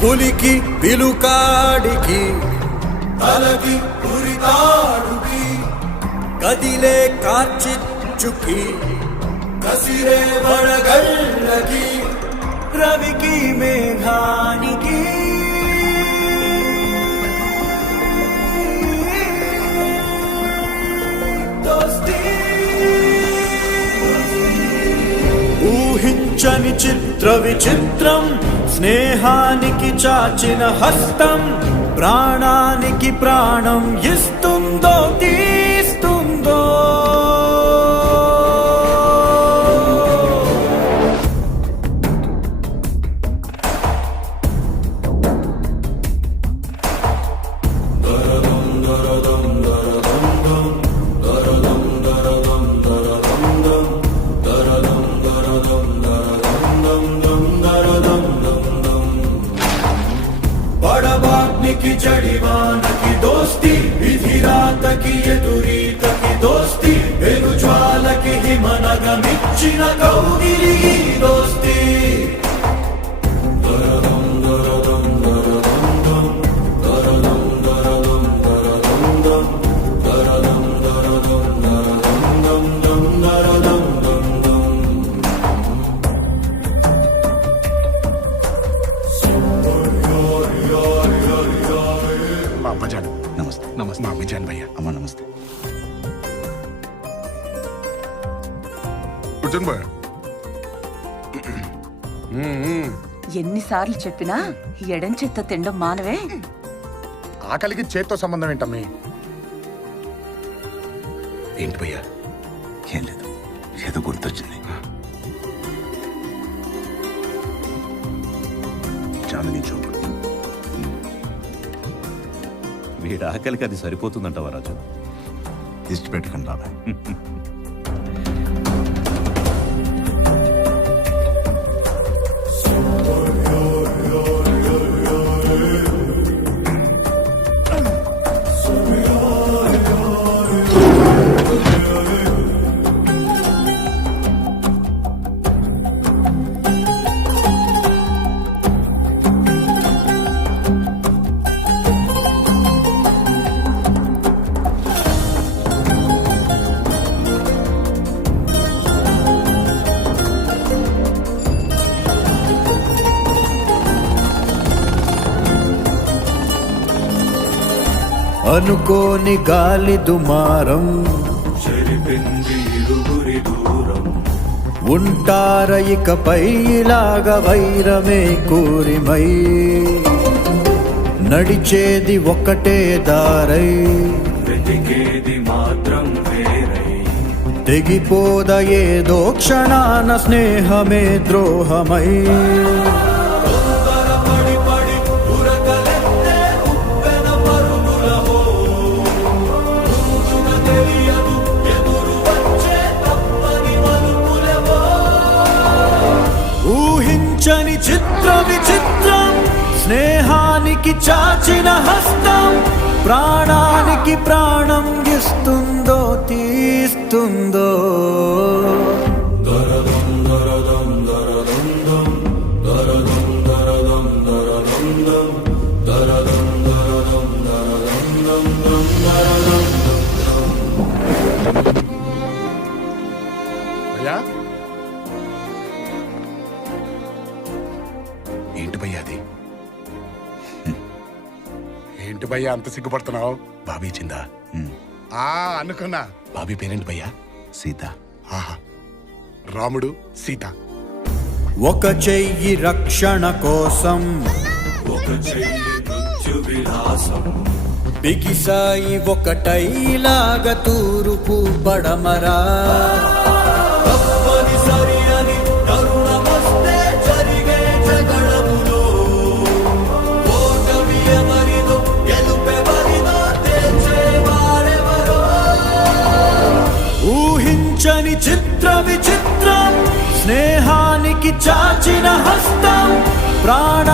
పులికి పిలుకాడికి తలకి పురితాడుకి కదిలే కార్చిచ్చుకి కసిరే వడగళ్ళకి రవికి మేఘానికి ఊహించని చిత్ర విచిత్రం స్నేహానికి చాచిన హస్తం ప్రాణానికి ప్రాణం ఇస్తుందో తీస్తుందో బడబాగ్నికి జడివానకి దోస్తి విధిరాతకి ఎదురీతకి దోస్తి వెలుజ్వాలకి హిమనగమిచ్చిన కౌగిలి దోస్తి నమస్తే నమస్తే మా అమ్మజాన్ భయ్య అమ్మ నమస్తే భయ్య ఎన్నిసార్లు చెప్పినా ఎడం చేత్తో తినడం మానవే. ఆకలికి చేత్తో సంబంధం ఏంటమ్మి? ఏంటి భయ్యా? ఏం లేదు, ఏదో గుర్తొచ్చింది. చాందిని చౌక్. వీడి ఆకలికి అది సరిపోతుందంటవా రాజు? దిష్టి పెట్టుకుని రాదా? అనుకోని గాలి దుమారం ఉంటార ఇకపై ఇలాగ వైరమే కూరిమై నడిచేది ఒకటే దారై తెగిపోద ఏదో క్షణాన స్నేహమే ద్రోహమై ఊహించని చిత్ర విచిత్రం స్నేహానికి చాచిన హస్తం ప్రాణానికి ప్రాణం ఇస్తుందో తీస్తుందో భయ్యా ఏంటి భయ్యా అది? ఏంటి భయ్యా అంత సిగ్గుపడుతున్నావు? బాబీ చిందా? అనుకున్నా. బాబీ పేరేంటి భయ్యా? సీత. ఆహా, రాముడు సీత. ఒక చెయ్యి రక్షణ కోసం ఒక చెయ్యి మృత్యు విలాసం బిగిసాయి ఒకటైలాగా తూరుపు పడమరా తప్పనిసరి అని తరుణమొస్తే జరిగే జగడములో ఓటమి ఎవరిదో గెలుపెవరిదో తేల్చేవారెవరో ఊహించని చిత్ర విచిత్రం స్నేహానికి చాచిన హస్తం ప్రాణ